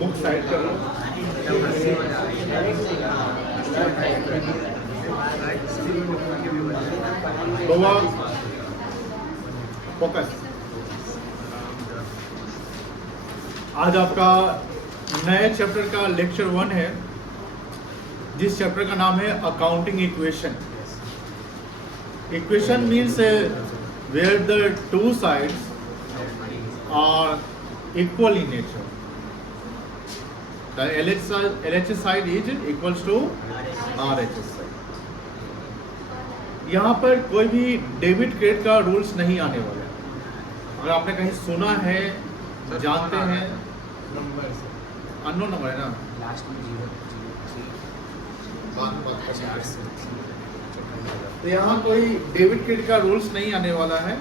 Book side करो। Goa focus. आज आपका नए चैप्टर का लेक्चर 1 है, जिस चैप्टर का नाम है accounting equation. Equation means where the two sides are equal in nature. The LHS side is equals to RHS side। यहाँ पर कोई भी डेबिट क्रेडिट का रूल्स नहीं आने वाला है। अगर आपने कहीं सुना है, जानते हैं, अननोन नंबर है ना, लास्ट में 0 तो यहाँ कोई डेबिट क्रेडिट का रूल्स नहीं आने वाला है।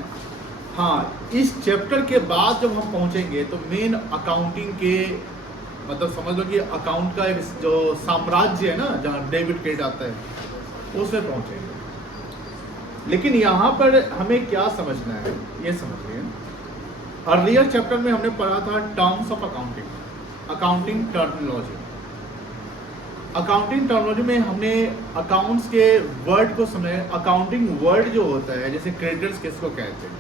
हाँ, इस चैप्टर के बाद जब हम पहुँचेंगे तो मेन अकाउंटिंग के मतलब समझ लो कि अकाउंट का एक जो साम्राज्य है ना, जहाँ डेबिट क्रेडिट आता है, उसमें पहुँचेंगे। लेकिन यहाँ पर हमें क्या समझना है, ये समझिए। अर्लियर चैप्टर में हमने पढ़ा था terms of accounting, accounting terminology. Accounting terminology में हमने अकाउंट्स के वर्ड को समझा। अकाउंटिंग वर्ड जो होता है, जैसे क्रेडिटर्स किसको कहते हैं,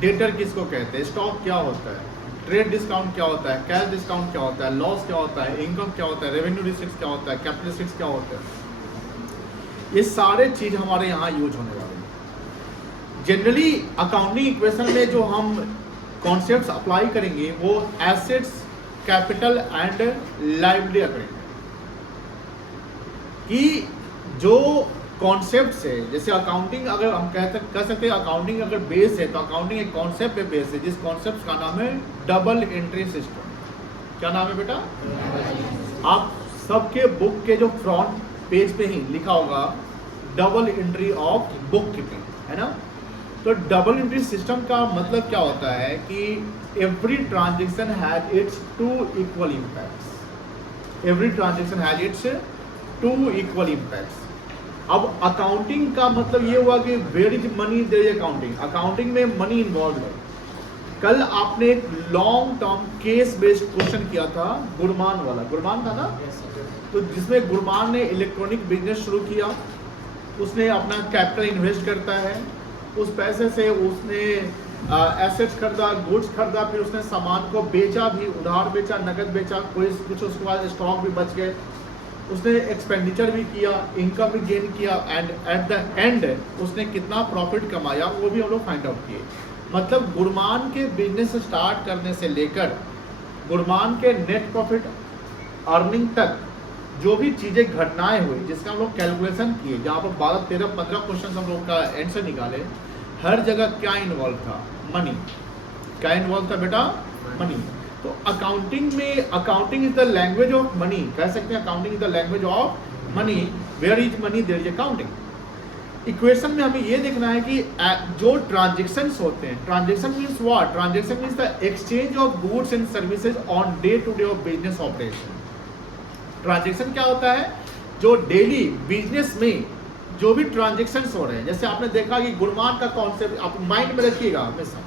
डेटर किसको कहते हैं, स्टॉक क्या होता है, ट्रेड डिस्काउंट क्या होता है, कैश डिस्काउंट क्या होता है, लॉस क्या होता है, इनकम क्या होता है, रेवेन्यू रिसिप्ट क्या होता है, कैपिटल रिसिप्ट क्या होता है, ये सारे चीज हमारे यहाँ यूज होने वाले हैं। जनरली अकाउंटिंग इक्वेशन में जो हम कॉन्सेप्ट्स अप्लाई करेंगे वो एसेट्स, कैपिटल एंड लायबिलिटी करेंगे। कि जो कॉन्सेप्ट्स है, जैसे अकाउंटिंग अगर हम कह सकते हैं अकाउंटिंग अगर बेस है तो अकाउंटिंग एक कॉन्सेप्ट पे बेस है, जिस कॉन्सेप्ट का नाम है डबल एंट्री सिस्टम। क्या नाम है बेटा? आप सबके बुक के जो फ्रंट पेज पे ही लिखा होगा double entry of book keeping, है ना। तो डबल एंट्री सिस्टम का मतलब क्या होता है कि every transaction has its two equal impacts. Every transaction has its two equal impacts. अब अकाउंटिंग का मतलब ये हुआ कि where is money there is accounting. Accounting में मनी इन्वॉल्व है। कल आपने एक long term case based question किया था, गुरमान वाला, गुरमान था ना। तो जिसमें गुरमान ने इलेक्ट्रॉनिक बिजनेस शुरू किया, उसने अपना कैपिटल इन्वेस्ट करता है, उस पैसे से उसने एसेट्स खरीदा, गुड्स खरीदा, फिर उसने सामान को बेचा भी, उधार बेचा, नकद बेचा, कोई कुछ उसके बाद स्टॉक भी बच गए, उसने एक्सपेंडिचर भी किया, इनकम भी गेन किया, एंड एट द एंड उसने कितना प्रॉफिट कमाया वो भी हम लोग फाइंड आउट किए। मतलब गुरमान के बिजनेस स्टार्ट करने से लेकर गुरमान के नेट प्रॉफिट अर्निंग तक जो भी चीज़ें घटनाएं हुई, जिसका हम लोग कैलकुलेशन किए, जहाँ पर 12, 13, 15 क्वेश्चन हम लोग का आंसर निकाले, हर जगह क्या इन्वॉल्व था? मनी। क्या इन्वॉल्व था बेटा? मनी। तो अकाउंटिंग में accounting is the language of money. कह सकते हैं accounting is the language of money. Where is money there is accounting. Equation में हमें ये देखना है कि जो ट्रांजेक्शन्स होते हैं, transaction means what? Transaction means the exchange of goods and services on day to day of business operation. Transaction क्या होता है? जो डेली बिजनेस में जो भी ट्रांजेक्शन्स हो रहे हैं, जैसे आपने देखा कि गुरमान का कॉन्सेप्ट आप माइंड में रखिएगा हमेशा।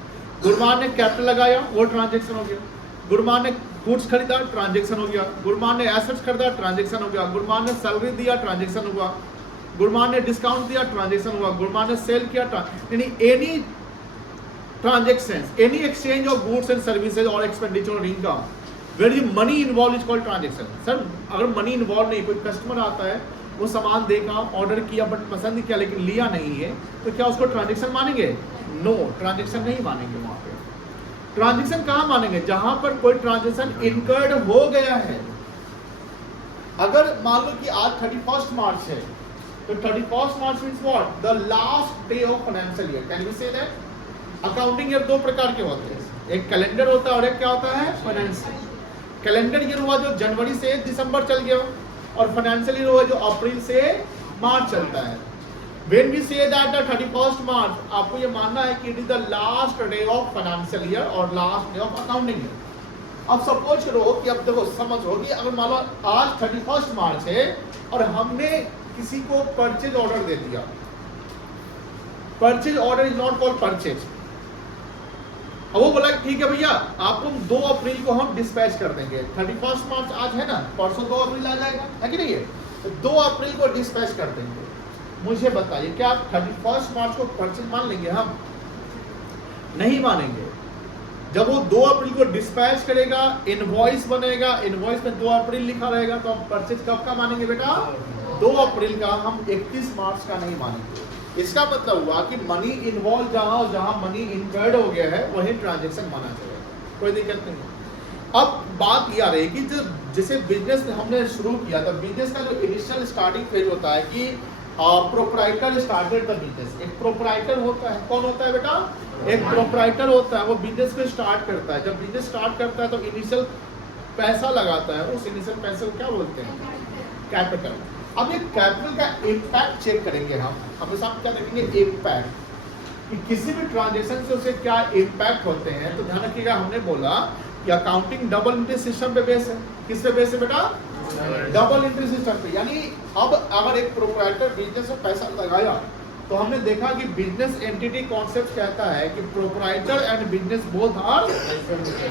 गुरमान ने कैपिटल लगाया, वो ट्रांजेक्शन हो गया। गुरमान ने गुड्स खरीदा, ट्रांजेक्शन हो गया। गुरमान ने एसेट्स खरीदा, ट्रांजेक्शन हो गया। गुरमान ने सैलरी दिया, ट्रांजेक्शन हुआ। गुरमान ने डिस्काउंट दिया, ट्रांजेक्शन हुआ। गुरमान ने सेल किया, यानी any transaction, any exchange of goods and services और एक्सपेंडिचर और income where is money involve is called transaction. Sir अगर मनी इन्वॉल्व नहीं, कोई कस्टमर आता है, वो सामान देखा, ऑर्डर किया, बट पसंद किया लेकिन लिया नहीं है, तो क्या उसको ट्रांजेक्शन मानेंगे? नो, ट्रांजेक्शन नहीं मानेंगे। वहाँ पे ट्रांजेक्शन कहाँ मानेंगे? जहां पर कोई ट्रांजेक्शन इनकर्ड हो गया है। अगर मान लो कि आज 31 मार्च है, तो 31 March means what? The last day of financial year. Can we say that? Accounting year दो प्रकार के होते हैं, एक कैलेंडर होता है और एक क्या होता है? फाइनेंशियल। कैलेंडर ईयर हुआ जो जनवरी से दिसंबर चल गया, और फाइनेंशियल ईयर हुआ जो अप्रैल से मार्च चलता है। When we say that the 31st March, आपको ये मानना है कि it is the last day of financial year और last day of accounting year। अब सपोज करो कि अब देखो समझो कि अगर मान लो आज 31 मार्च है और हमने किसी को परचेज ऑर्डर दे दिया, purchase order is not called purchase. अब वो बोला ठीक है भैया आपको 2 अप्रैल को हम डिस्पैच कर देंगे, 31 मार्च आज है ना, परसों 2 अप्रैल आ जाएगा, है कि नहीं है, तो 2 अप्रैल को डिस्पैच कर देंगे। मुझे बताइए क्या आप 31 मार्च को परचेज मान लेंगे? हम नहीं मानेंगे। जब वो 2 अप्रैल को डिस्पैच करेगा, इनवॉइस बनेगा, इनवॉइस में 2 अप्रैल लिखा रहेगा, तो हम परचेज कब का मानेंगे बेटा? 2 अप्रैल का, हम 31 मार्च का नहीं मानेंगे। इसका मतलब हुआ कि मनी इन्वॉल्व जहां मनी इनकर्ड हो गया है वही ट्रांजैक्शन माना जाएगा, कोई दिक्कत नहीं। अब बात यह आ रही कि जैसे बिजनेस हमने शुरू किया था, बिजनेस का जो इनिशियल स्टार्टिंग फेज होता है कि प्रोप्राइटर स्टार्टेड द बिजनेस। एक प्रोप्राइटर होता है, कौन होता है बेटा? एक प्रोप्राइटर होता है, वो बिजनेस को स्टार्ट करता है। जब बिजनेस स्टार्ट करता है तो इनिशियल पैसा लगाता है, उस इनिशियल पैसे को क्या बोलते हैं? कैपिटल। अब ये कैपिटल का इम्पैक्ट चेक करेंगे हम इस क्या देखेंगे? इम्पैक्ट, कि किसी भी ट्रांजेक्शन से उसे क्या इम्पैक्ट होते हैं। तो ध्यान रखिएगा, हमने बोला कि अकाउंटिंग डबल एंट्री सिस्टम पे बेस है। किस पे बेस है बेटा? डबल एंट्री सिस्टम पे। यानी अब अगर एक प्रोप्राइटर बिजनेस में पैसा लगाया तो हमने देखा कि बिजनेस एंटिटी कॉन्सेप्ट कहता है कि proprietor and business both are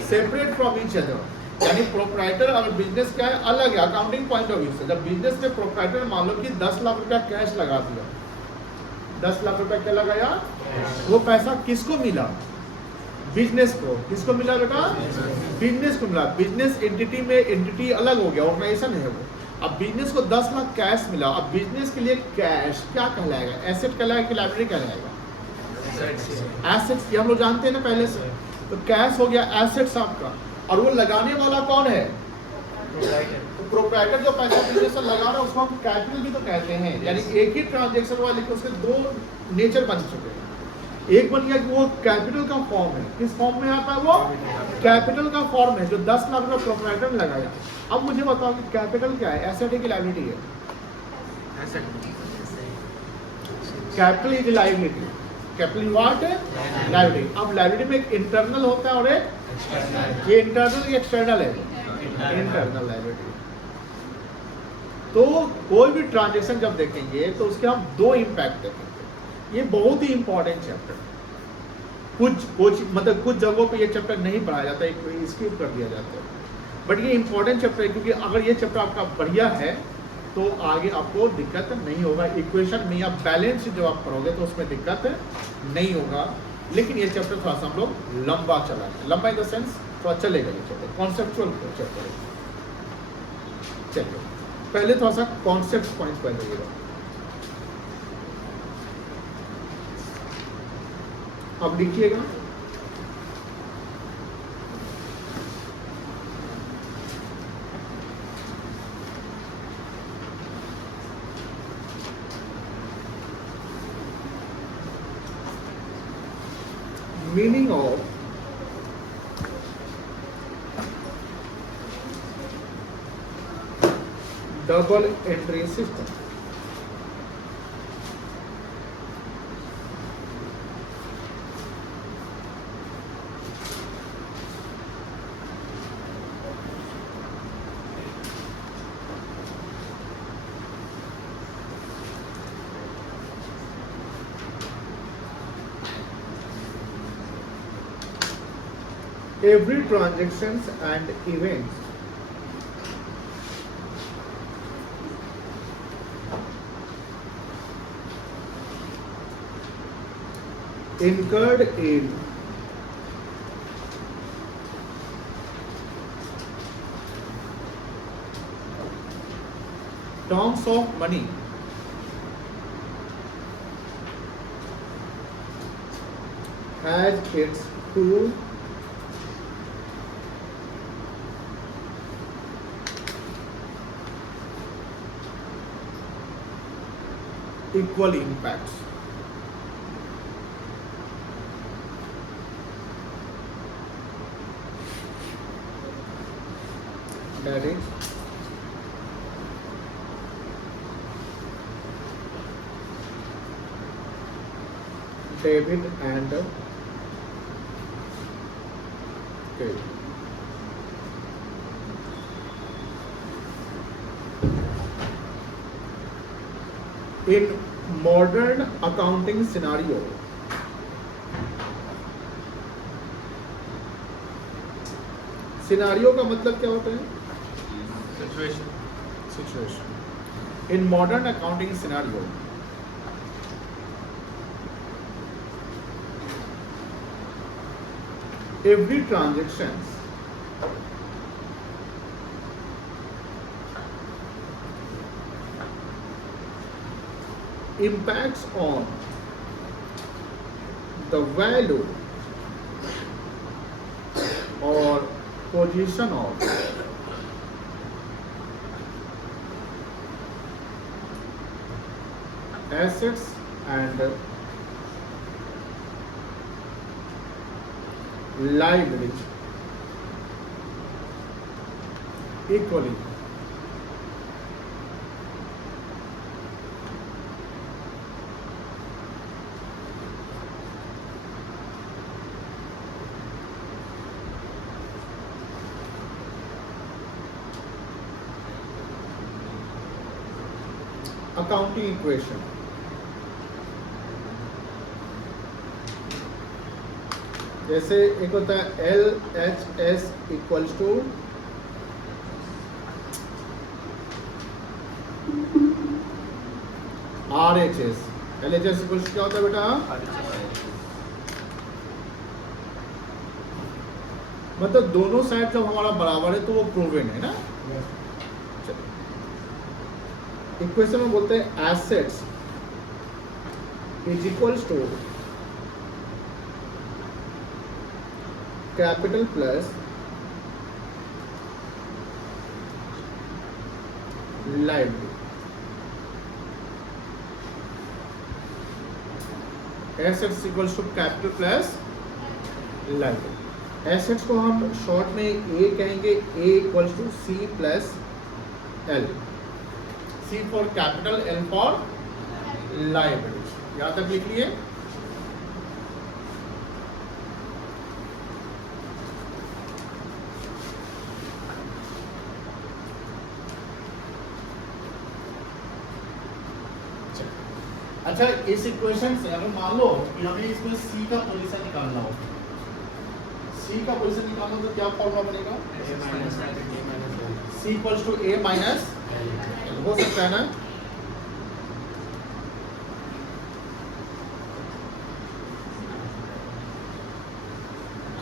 separate from each other. यानी प्रोप्राइटर और बिजनेस क्या है? अलग है अकाउंटिंग पॉइंट ऑफ व्यू से। जब बिजनेस में प्रोप्राइटर मान लो कि 10 लाख रुपया कैश लगा दिया, 10 लाख रुपया क्या लगाया? वो पैसा किसको मिला? बिजनेस को। किसको मिला बेटा? बिजनेस को मिला। बिजनेस एंटिटी में एंटिटी अलग हो गया, ऑर्गेनाइजेशन है वो। अब बिजनेस को 10 लाख कैश मिला। अब बिजनेस के लिए कैश क्या कहलाएगा? एसेट कहलाएगा कि लायबिलिटी कहलाएगा? एसेट्स, ये हम लोग जानते हैं ना पहले से। तो कैश हो गया एसेट्स आपका, और वो लगाने वाला कौन है? तो प्रोप्राइटर जो पैसा बिजनेस में लगा रहा है उसको हम कैपिटल भी तो कहते हैं। यानी एक ही ट्रांजैक्शन वाले के उसके 2 नेचर बन चुके हैं। एक बन गया कि वो कैपिटल का फॉर्म है। किस फॉर्म में आता है वो? कैपिटल का फॉर्म है, जो 10 लाख रुपया प्रोप्राइटर ने लगाया। अब मुझे बताओ कि कैपिटल क्या है? एसेट है कि लायबिलिटी है? Capital is liability. Capital what है? लायबिलिटी। अब लायबिलिटी में एक इंटरनल होता है और एक ये इंटरनल या एक्सटर्नल है? Internal liability. तो कोई भी ट्रांजैक्शन जब देखेंगे तो उसके हम 2 इम्पैक्ट देखेंगे। ये बहुत ही इंपॉर्टेंट चैप्टर। कुछ जगहों पे ये चैप्टर नहीं पढ़ाया जाता है, स्किप कर दिया जाता है, बट ये इंपॉर्टेंट चैप्टर है क्योंकि अगर ये चैप्टर आपका बढ़िया है तो आगे आपको दिक्कत नहीं होगा। इक्वेशन में या बैलेंस जब आप पढ़ोगे तो उसमें दिक्कत नहीं होगा। लेकिन ये चैप्टर थोड़ा सा हम लोग लंबा चला है, लंबा इन द सेंस थोड़ा चलेगा ये चैप्टर, कॉन्सेप्चुअल चैप्टर है। चलिए पहले थोड़ा सा कॉन्सेप्ट पॉइंट पढ़ लीजिएगा। अब लिखिएगा meaning of double entry system. Every transactions and events incurred in terms of money has its true equal impacts. That is debit and credit. In modern accounting scenario, scenario का मतलब क्या होता है? Situation. In modern accounting scenario, every transactions impacts on the value or position of assets and liabilities equally. Accounting equation, जैसे एक होता है LHS equals to RHS। LHS equals क्या होता है बेटा? मतलब दोनों साइड जब हमारा बराबर है तो वो प्रूवन है ना। इक्वेशन में बोलते हैं assets is equals to capital plus liability. Assets equals to capital plus liability. Assets को हम शॉर्ट में ए कहेंगे, A equals to C plus L. C for capital, L for liabilities। यहाँ तक लिख लिए। अच्छा, इस इक्वेशन से अगर मान लो कि हमें इसमें C का पोजीशन निकालना हो, C का पोजीशन निकालना हो तो क्या फॉर्मूला बनेगा? C equals to A minus हो सकता है ना।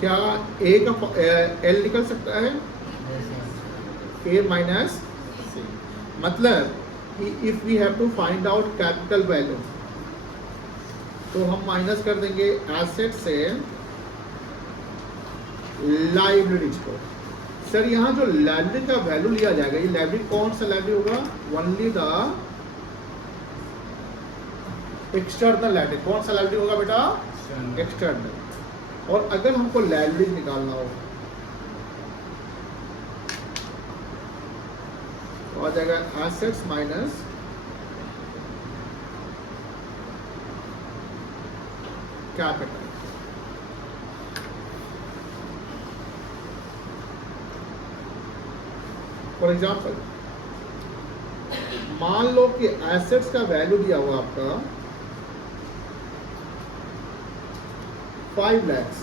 क्या A का L निकल सकता है? A minus C। मतलब if we have to find out capital value तो हम माइनस कर देंगे एसेट से लायबिलिटीज को। सर यहाँ जो लायबिलिटी का वैल्यू लिया जाएगा, ये लायबिलिटी कौन सा लायबिलिटी होगा? Only the external liability. कौन सा लायबिलिटी होगा बेटा? एक्सटर्नल। और अगर हमको लायबिलिटी निकालना हो तो आ जाएगा assets minus capital. For example मान लो कि एसेट्स का वैल्यू दिया हुआ आपका 5 lakhs,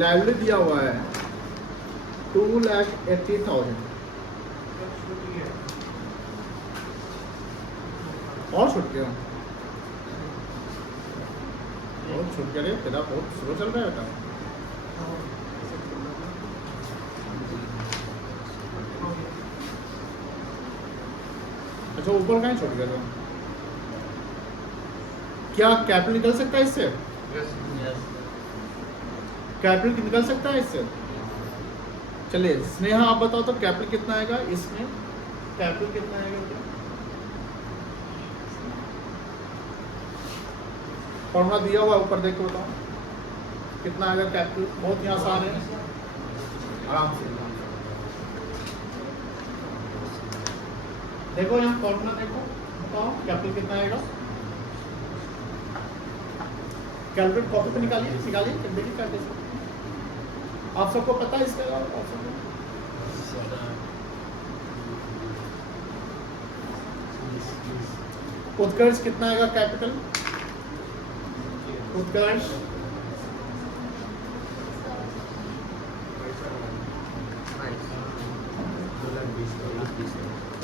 लायबिलिटी दिया हुआ है 2,80,000। और छूट गया, बहुत छूट गया रे, तेरा बहुत स्लो चल रहा है बेटा। अच्छा, ऊपर कहीं छूट गया था? क्या कैपिटल निकल सकता है इससे? कैपिटल निकल सकता है इससे? चलिए स्नेहा आप बताओ तो कैपिटल कितना आएगा इसमें? कैपिटल कितना आएगा बेटा? फॉर्मूला दिया हुआ ऊपर देखो बताओ कितना आएगा कैपिटल। बहुत ही आसान है, आराम से देखो यहाँ फॉर्मूला देखो, बताओ कैपिटल कितना आएगा। कैलकुलेट कॉपी पे निकालिए, देखिए क्या कैसे। आप सबको पता है इसका उत्कर्ष कितना आएगा कैपिटल? उत्कर्ष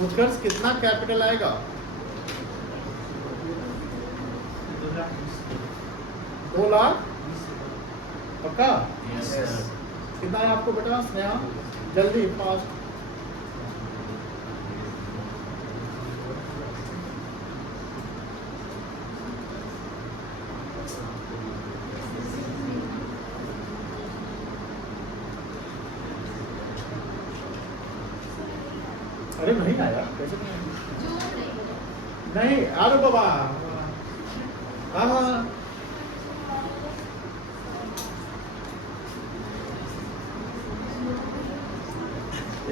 उत्कर्ष कितना कैपिटल आएगा? 2 लाख पक्का? कितना है आपको बेटा स्नेहा? जल्दी फास्ट। अरे नहीं आया कैसे नहीं? अरे बाबा हाँ हाँ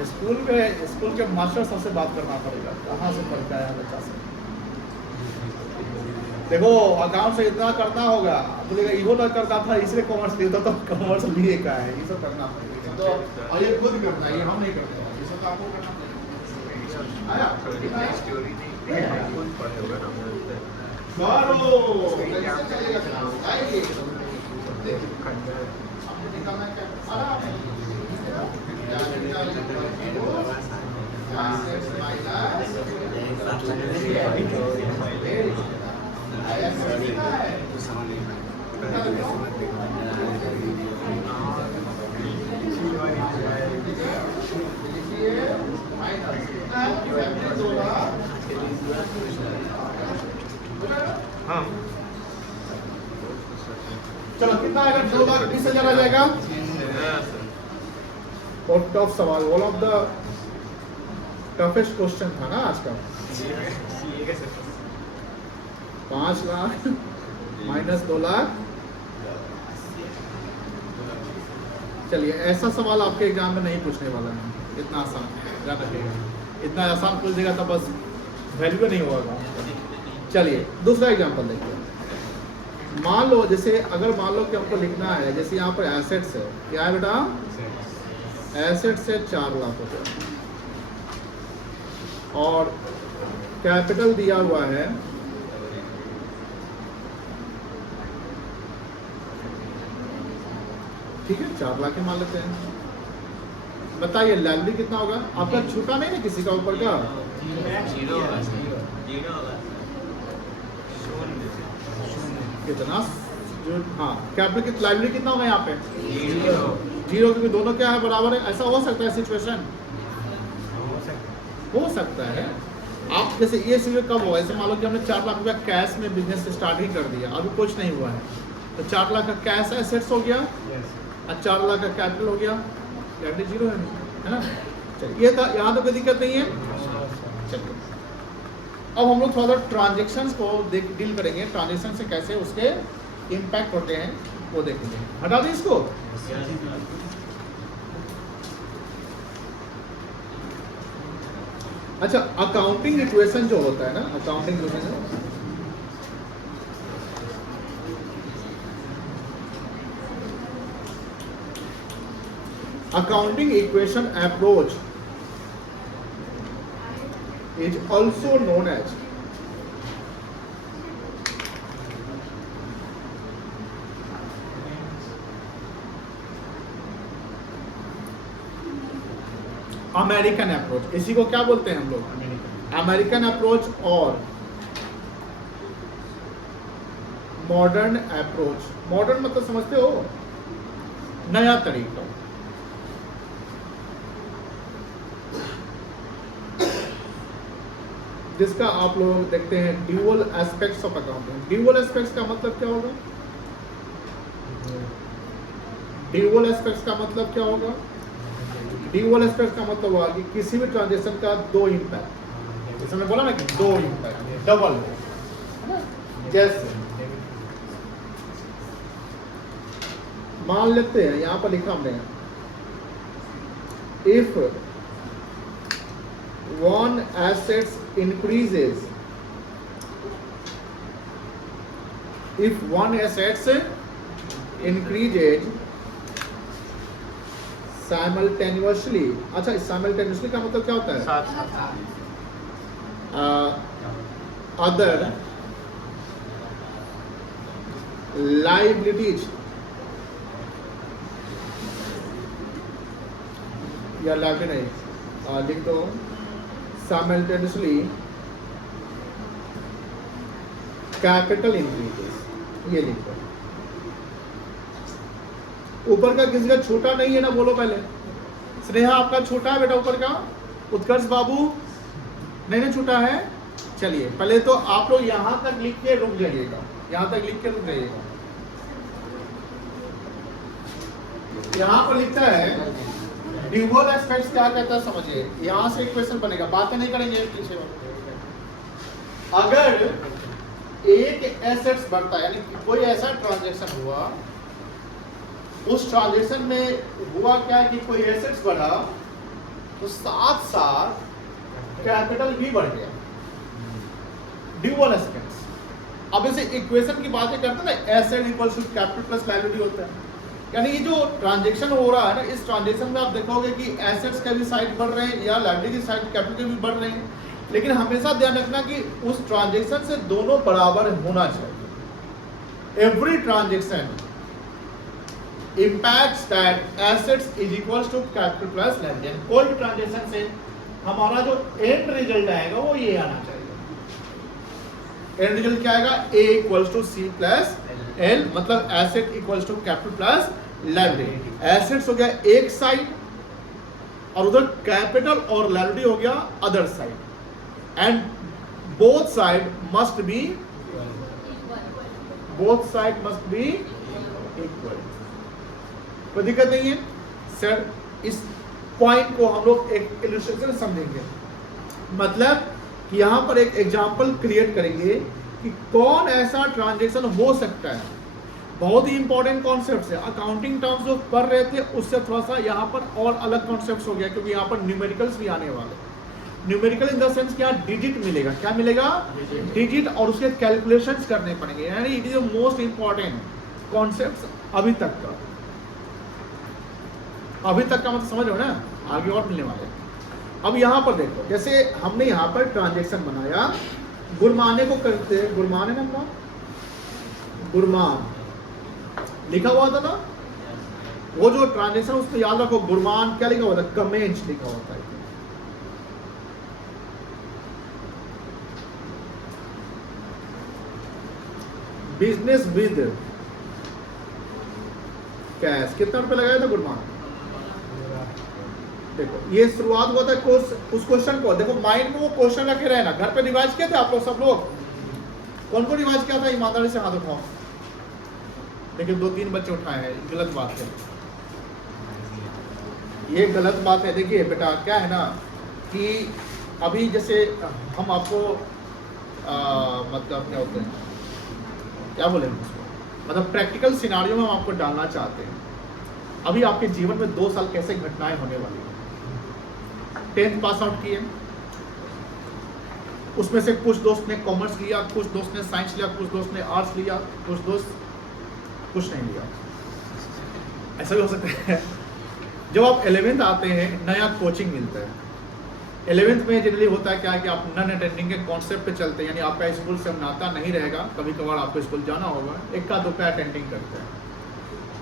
स्कूल के मास्टर सबसे बात करना पड़ेगा, कहाँ से पढ़ के आया बच्चा से। देखो अकाउंट से इतना करना होगा, बोलेगा इहो ना करता था इसलिए कॉमर्स लेता, तो कॉमर्स लिए का है, ये सब करना पड़ेगा। तो और ये खुद करना है, ये हम नहीं करते हैं, ये सब तो आपको करना पड़ेगा। आया स्टोरी नहीं खुद पढ़े होगा ना करो कैसे चलेगा? आइए आपने निकालना क्या आराम हाँ चलो कितना आएगा? 2,20,000 आ जाएगा। और टफ सवाल, one of the toughest question था ना आज का। 5 लाख माइनस 2 लाख। चलिए ऐसा सवाल आपके एग्जाम में नहीं पूछने वाला है, इतना आसान याद रखिएगा। इतना आसान पूछ देगा तो बस वैल्यू नहीं होगा। चलिए दूसरा एग्जांपल देखिए। मान लो जैसे अगर मान लो कि हमको लिखना है, जैसे यहाँ पर एसेट्स है, क्या है बेटा? एसेट्स है 4 लाख रुपये और कैपिटल दिया हुआ है ठीक है 4 लाख मान लेते हैं। बताइए लाइबिलिटी कितना होगा आपका? छूटा नहीं ना किसी का ऊपर का? कितना जो हाँ कैपिटल की लाइबिलिटी कितना होगा यहाँ पे? 0 क्योंकि दोनों क्या है बराबर है। ऐसा हो सकता है सिचुएशन? हो सकता है। आप जैसे ये सिचुएशन कब हुआ? ऐसे मान लो कि हमने 4 लाख रुपया कैश में बिजनेस स्टार्ट ही कर दिया, अभी कुछ नहीं हुआ है, तो 4 लाख का कैश एसेट्स हो गया और 4 लाख का कैपिटल हो गया, कैपिटल 0 है ना। चलिए ये था, यहाँ तो कोई दिक्कत नहीं है। चलिए अब हम लोग थोड़ा सा ट्रांजेक्शन्स को डील करेंगे, ट्रांजेक्शन से कैसे उसके इम्पैक्ट होते हैं वो देखेंगे। हटा दें इसको। अच्छा अकाउंटिंग इक्वेशन जो होता है ना, accounting equation accounting equation approach is also known as American approach. इसी को क्या बोलते हैं हम लोग? अमेरिकन अप्रोच और मॉडर्न अप्रोच। मॉडर्न मतलब समझते हो? नया तरीका। जिसका आप लोग देखते हैं dual aspects of accounting. Dual aspects का मतलब क्या होगा? ड्यूअल एस्पेक्ट्स का मतलब क्या होगा? ड्यूअल एस्पेक्ट्स का मतलब हुआ कि किसी भी ट्रांजेक्शन का 2 इम्पैक्ट, जैसे मैंने बोला ना कि 2 इम्पैक्ट डबल है ना। जैसे मान लेते हैं यहाँ पर लिखा हमने, if one assets increases, if one assets increases simultaneously. अच्छा, साइमल्टेनियसली का मतलब क्या होता है? साथ साथ अदर लाइबिलिटीज या लाइबिलिटी नहीं, लिख दो साइमल्टेनियसली कैपिटल इंक्रीजेस, ये लिख दो। ऊपर का किसी का छोटा नहीं है ना, बोलो पहले। स्नेहा आपका छोटा है बेटा ऊपर का? उत्कर्ष बाबू नहीं छोटा है। चलिए पहले तो आप लोग यहां तक लिख के रुक जाइएगा, यहां तक लिख के रुक जाइएगा। यहां पर लिखता है ड्यूअल एस्पेक्ट्स क्या कहता है समझिए। यहां से एक क्वेश्चन बनेगा, बातें नहीं करेंगे पीछे। अगर एक एसेट्स बढ़ता है, यानी कोई ऐसा ट्रांजैक्शन हुआ, उस ट्रांजैक्शन में हुआ क्या कि कोई एसेट्स बढ़ा तो साथ साथ कैपिटल भी बढ़ गया, ड्यूअल एस्पेक्ट्स। अब इसे इक्वेशन की बातें करते हैं ना, asset equals to capital plus liability होता है। यानी ये जो ट्रांजैक्शन हो रहा है ना, इस ट्रांजैक्शन में आप देखोगे कि एसेट्स का भी साइड बढ़ रहे हैं या लायबिलिटी की साइड कैपिटल के भी बढ़ रहे हैं, लेकिन हमेशा ध्यान रखना कि उस ट्रांजैक्शन से दोनों बराबर होना चाहिए। Every transaction impacts that assets is equals to capital plus liability। कोई भी ट्रांजैक्शन से हमारा जो एंड रिजल्ट आएगा वो ये आना चाहिए। एंड रिजल्ट क्या आएगा? A equals to C plus L, मतलब asset equals to capital plus liability. Assets हो गया एक साइड और उधर कैपिटल और लायबिलिटी हो गया other side, and both side must be equal. कोई दिक्कत नहीं है सर। इस पॉइंट को हम लोग एक इलस्ट्रेशन समझेंगे, मतलब कि यहाँ पर एक एग्जांपल क्रिएट करेंगे कि कौन ऐसा ट्रांजैक्शन हो सकता है। बहुत ही इंपॉर्टेंट कॉन्सेप्ट है। अकाउंटिंग टर्म्स जो पढ़ रहे थे उससे थोड़ा सा यहाँ पर और अलग कॉन्सेप्ट हो गया, क्योंकि यहाँ पर न्यूमेरिकल्स भी आने वाले। न्यूमेरिकल इन द सेंस क्या, डिजिट मिलेगा। क्या मिलेगा? डिजिट, और उसके कैलकुलेशंस करने पड़ेंगे। यानी it is the most important concept अभी तक का। मतलब समझ रहे हो ना, आगे और मिलने वाले। अब यहाँ पर देखो, जैसे हमने यहाँ पर ट्रांजैक्शन बनाया, गुरमाने को करते हैं, गुरमान है ना, गुरमान लिखा हुआ था ना, वो जो ट्रांजैक्शन उसमें याद रखो, गुरमान क्या लिखा हुआ था? कमेंट्स लिखा होता है। बिजनेस विद कैश कितना रुपए लगाया था गुरमान? देखो ये शुरुआत हुआ था उस क्वेश्चन को, देखो माइंड में वो क्वेश्चन रखे रहे ना। घर पे रिवाइज किए थे आप लोग सब लोग? कौन को रिवाइज किया था? ईमानदारी से हाथ उठाओ। देखिए 2-3 बच्चे उठाए हैं, गलत बात है, ये गलत बात है। देखिए बेटा क्या है ना कि अभी जैसे हम आपको मतलब क्या होते हैं, क्या बोले, मतलब प्रैक्टिकल सिनारियो में हम आपको डालना चाहते हैं। अभी आपके जीवन में 2 साल कैसे घटनाएं होने वाली हैं। 10th पास आउट किए, उसमें से कुछ दोस्त ने कॉमर्स लिया, कुछ दोस्त ने साइंस लिया, कुछ दोस्त ने आर्ट्स लिया, कुछ दोस्त कुछ नहीं लिया। ऐसा भी हो सकता है। जब आप 11th आते हैं, नया कोचिंग मिलता है। 11th में जनरली होता है क्या है कि आप नॉन अटेंडिंग के कॉन्सेप्ट पे चलते हैं, यानी आपका स्कूल से नाता नहीं रहेगा, कभी कभार आपको स्कूल जाना होगा, इक्का दुक्का अटेंडिंग करते हैं।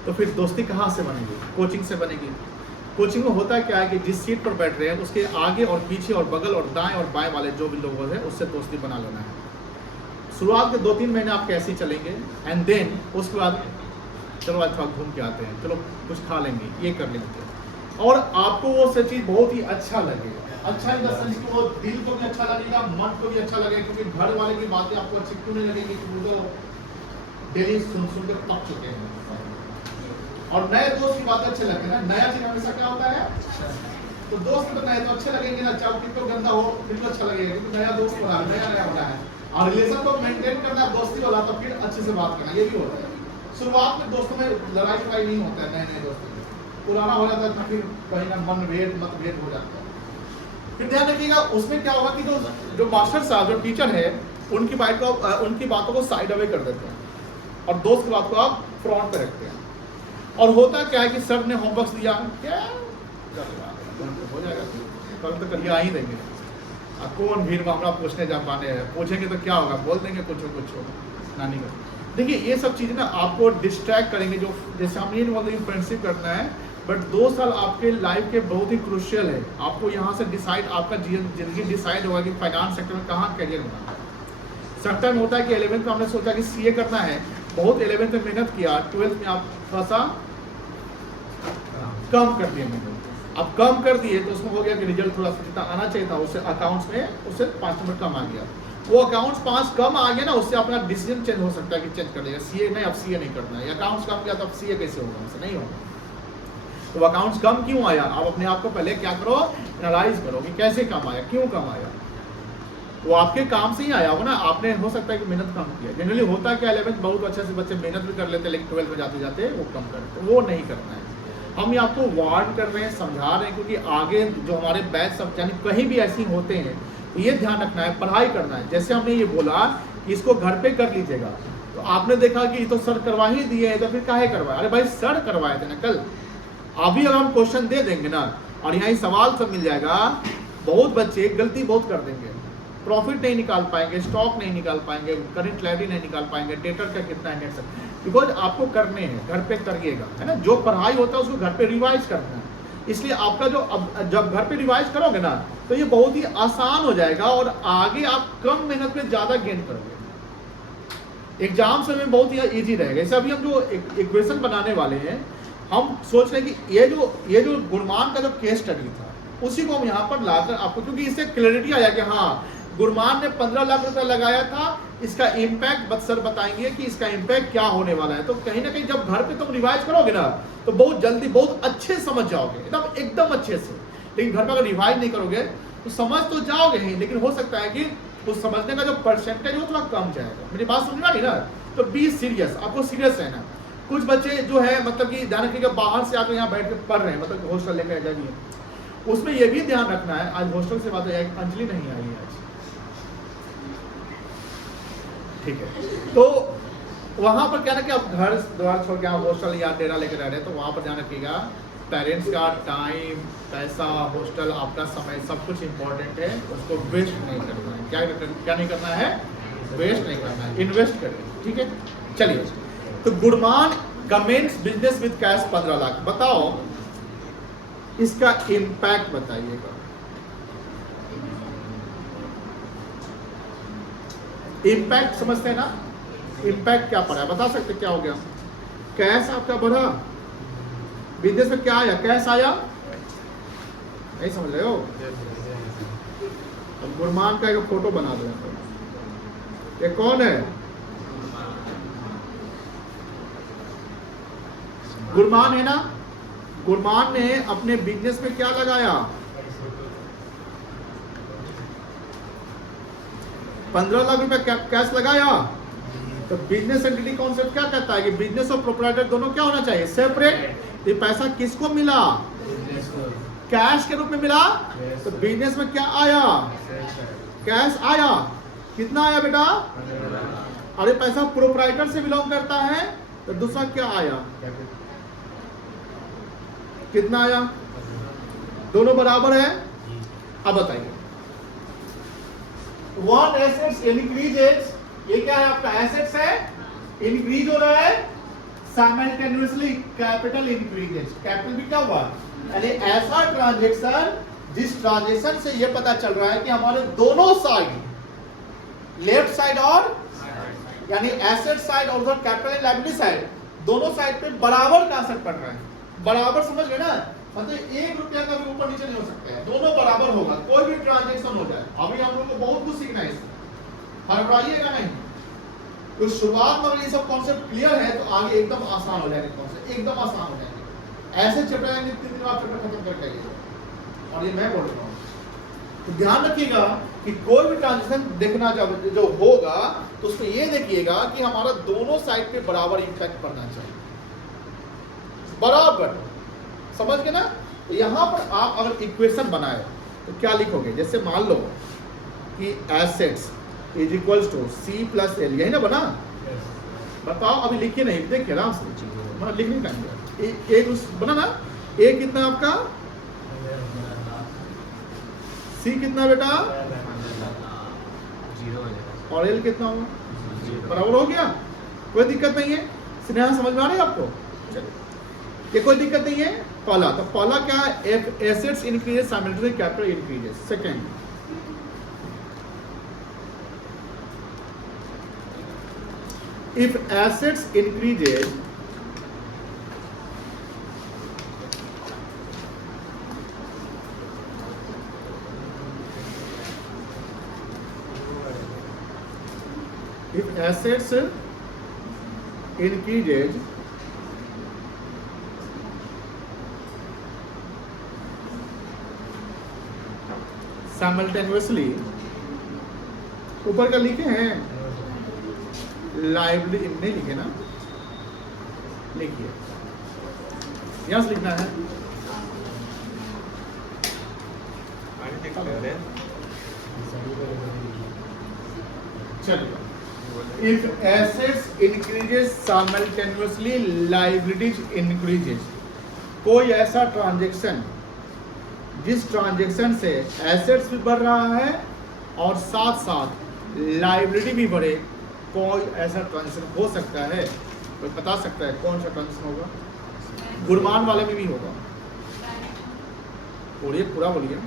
तो फिर दोस्ती कहाँ से बनेगी? कोचिंग से बनेगी। कोचिंग में होता है क्या है कि जिस सीट पर बैठ रहे हैं उसके आगे और पीछे और बगल और दाएं और बाएं वाले जो भी लोग हैं उससे दोस्ती बना लेना है। शुरुआत के 2-3 महीने आप कैसे ही चलेंगे, एंड देन उसके बाद चलो आज थोड़ा घूम के आते हैं, चलो कुछ खा लेंगे, ये कर लेंगे, और आपको वो सब चीज़ बहुत ही अच्छा लगेगा। अच्छा इन द सेंस कि वो दिल को भी अच्छा लगेगा, मन को भी अच्छा लगेगा, क्योंकि घर वाले की बातें आपको अच्छी क्यों नहीं लगेगी, कि वो तो डेली सुन के पक चुके हैं। और नए दोस्त की बातें अच्छे लगेंगे ना, नया चीज हमेशा क्या होता है, तो दोस्त तो नए तो अच्छे लगेंगे ना, चाहे कितना गंदा हो फिर तो अच्छा लगेगा, क्योंकि नया दोस्त बना है, नया बना है। और रिलेशन को मेंटेन करना है दोस्ती वाला, तो फिर अच्छे से बात करना, ये भी होता है। शुरुआत में दोस्तों में लड़ाई नहीं होता है, नए दोस्तों में पुराना हो जाता है, फिर कहीं ना मतभेद हो जाता है। फिर ध्यान रखिएगा उसमें क्या होगा कि जो मास्टर साहब, जो टीचर है, उनकी बातों को साइड अवे कर देते हैं और दोस्त की बात को आप फ्रंट पे रखते हैं। और होता क्या है कि सर ने होमवर्क दिया, क्या हो जाएगा, कल तो करिए आ ही देंगे। अब कौन भीड़ मामला पूछने जा पाने हैं, पूछेंगे तो क्या होगा, बोल देंगे कुछ नानी का। देखिए ये सब चीज़ें ना आपको डिस्ट्रैक्ट करेंगे, जो जैसे हम ये नहीं बोलते फ्रेंडशिप करना है, बट 2 साल आपके लाइफ के बहुत ही क्रूशियल है। आपको यहाँ से डिसाइड, आपका जिंदगी डिसाइड होगा कि फाइनेंस सेक्टर में कहाँ करियर बनाना है। सब टाइम होता है कि 11th में हमने सोचा कि सीए करना है, बहुत 11th में मेहनत किया, 12th में आप थोड़ा सा कम कर दिए मेहनत। अब कम कर दिए तो उसमें हो गया कि रिजल्ट थोड़ा सा जितना आना चाहिए था उससे अकाउंट्स में उससे 5 नंबर कम आ गया। वो अकाउंट्स 5 कम आ गया ना, उससे अपना डिसीजन चेंज हो सकता है कि चेंज कर देगा, सीए नहीं, अब सीए नहीं करना है। अकाउंट्स कम गया तो अब सीए कैसे होगा, हमसे नहीं होगा। तो अकाउंट्स कम क्यों आया, आप अपने आप को पहले क्या करो, एनालाइज करो कि कैसे कम आया, क्यों कम आया। वो आपके काम से ही आया होगा ना, आपने हो सकता है कि मेहनत कम किया। जनरली होता है कि 11th बहुत अच्छे से बच्चे मेहनत भी कर लेते, लेकिन 12th में जाते जाते वो कम करते, वो नहीं करना है। हम ये आपको वार्न कर रहे हैं, समझा रहे हैं, क्योंकि आगे जो हमारे बैच सब यानी कहीं भी ऐसे होते हैं तो ये ध्यान रखना है, पढ़ाई करना है। जैसे हमने ये बोला कि इसको घर पे कर लीजिएगा, तो आपने देखा कि ये तो सर करवा ही दिए हैं, तो फिर काहे करवाए। अरे भाई सर करवाए थे ना कल, अभी अगर हम क्वेश्चन दे देंगे ना और यहाँ सवाल सब मिल जाएगा, बहुत बच्चे गलती बहुत कर देंगे, प्रॉफिट नहीं निकाल पाएंगे, स्टॉक नहीं निकाल पाएंगे, करंट लायबिलिटी नहीं निकाल पाएंगे, डेटर का कितना है, बिकॉज आपको करने हैं, घर पे करिएगा, है ना। जो पढ़ाई होता है उसको घर पे रिवाइज करना है, इसलिए आपका जो अब जब घर पे रिवाइज करोगे ना तो ये बहुत ही आसान हो जाएगा और आगे आप कम मेहनत में ज़्यादा गेन करोगे। एग्जाम समय में बहुत ही ईजी रहेगा। जैसे अभी हम जो इक्वेशन बनाने वाले हैं, हम सोच रहे हैं कि ये जो गुणमान का जो केस स्टडी था उसी को हम यहाँ पर लाकर आपको, क्योंकि इससे क्लैरिटी आया कि हाँ गुरमान ने 15 लाख रुपया लगाया था, इसका इम्पैक्ट सर बताएंगे कि इसका इम्पैक्ट क्या होने वाला है। तो कहीं ना कहीं जब घर पे तुम रिवाइज करोगे ना तो बहुत जल्दी बहुत अच्छे समझ जाओगे, एकदम अच्छे से। लेकिन घर पे अगर रिवाइज नहीं करोगे तो समझ तो जाओगे ही, लेकिन हो सकता है कि उस समझने का जो परसेंटेज वो थोड़ा कम जाएगा। मेरी बात समझ में आ रही ना, तो बी सीरियस, आपको सीरियस रहना। कुछ बच्चे जो है मतलब कि ध्यान रखिएगा, बाहर से आकर यहाँ बैठ के पढ़ रहे हैं, मतलब हॉस्टल लेकर जाएंगे, उसमें यह भी ध्यान रखना है। आज हॉस्टल से बात है, अंजलि नहीं आई है आज, ठीक है। तो वहां पर क्या ना कि आप घर द्वार छोड़ के आप हॉस्टल या डेरा लेकर रह रहे हैं, तो वहां पर ध्यान रखिएगा पेरेंट्स का टाइम, पैसा, हॉस्टल, आपका समय, सब कुछ इंपॉर्टेंट है, उसको वेस्ट नहीं करना है। क्या नहीं करना है, वेस्ट नहीं करना है, इन्वेस्ट करें, ठीक है। चलिए, तो गुणमान commenced business with cash 15 lakh, बताओ इसका इम्पैक्ट बताइएगा। इम्पैक्ट समझते हैं ना, इम्पैक्ट क्या पड़ा है, बता सकते क्या हो गया। कैश आपका बढ़ा, बिजनेस में क्या आया, कैश आया, नहीं समझ रहे हो। अब गुरमान का एक फोटो बना दो, ये कौन है, गुरमान है ना। गुरमान ने अपने बिजनेस में क्या लगाया, 15 लाख रुपए कैश लगाया। तो बिजनेस एंटिटी कॉन्सेप्ट क्या कहता है कि बिजनेस और प्रोप्राइटर दोनों क्या होना चाहिए, सेपरेट। ये पैसा किसको मिला, कैश के रूप में मिला। तो बिजनेस में क्या आया, कैश आया, कितना आया बेटा, अरे पैसा प्रोप्राइटर से बिलोंग करता है। तो दूसरा क्या आया, कितना आया, दोनों बराबर है। अब बताइए, वन एसेट्स इंक्रीजेस, ये क्या है आपका एसेट्स है, इंक्रीज हो रहा है, साइमल्टेनियसली कैपिटल इंक्रीजेस, कैपिटल भी क्या हुआ, यानी ऐसा ट्रांजैक्शन जिस ट्रांजैक्शन से ये पता चल रहा है कि हमारे दोनों साइड, लेफ्ट साइड और यानी एसेट साइड और उधर कैपिटल एंड लायबिलिटी साइड, दोनों साइड पे बराबर का असर पड़ रहा है। बराबर समझ गए ना, मतलब 1 रुपया का भी ऊपर नीचे नहीं हो सकता है, दोनों बराबर होगा, कोई भी ट्रांजैक्शन हो जाए। अभी हम लोग को बहुत कुछ सीखना है इसमें, हड़बड़ाइएगा नहीं। तो शुरुआत में ये सब कॉन्सेप्ट क्लियर है तो आगे एकदम आसान हो जाएंगे, कॉन्सेप्ट एकदम आसान हो जाएंगे। ऐसे चैप्टर आएंगे 3 दिन आप चैप्टर खत्म करके आइए, और ये मैं बोल रहा हूँ। तो ध्यान रखिएगा कि कोई भी ट्रांजैक्शन देखना जो होगा तो उसमें ये देखिएगा कि हमारा दोनों साइड पे बराबर इम्पैक्ट पड़ना चाहिए, बराबर, समझ गए ना। तो यहाँ पर आप अगर इक्वेशन बनाए तो क्या लिखोगे, जैसे मान लो कि assets is equals to C plus L, यही ना बना, बताओ। अभी लिखिए नहीं, देखिए आराम से, मतलब लिख नहीं पाएंगे। एक बना ना, ए कितना आपका सी कितना बेटा, 0 हो जाएगा। और एल कितना होगा, बराबर हो गया, कोई दिक्कत नहीं है। स्नेहा समझ में आ रही है आपको? ये कोई दिक्कत नहीं है। पहला तो पहला क्या है, if assets increases simultaneously capital increases. Second, if assets increases if assets increases simultaneously, ऊपर का लिखे हैं लाइबिलिटी, नहीं लिखे ना, लिखिए, यहां से लिखना है। चलिए, if assets increases simultaneously liabilities increases, कोई ऐसा ट्रांजैक्शन जिस ट्रांजैक्शन से एसेट्स भी बढ़ रहा है और साथ साथ लाइबिलिटी भी बढ़े, कोई ऐसा ट्रांजैक्शन हो सकता है? कोई बता सकता है कौन सा ट्रांजैक्शन होगा? गुरमान वाले में भी होगा। बोलिए, पूरा बोलिए।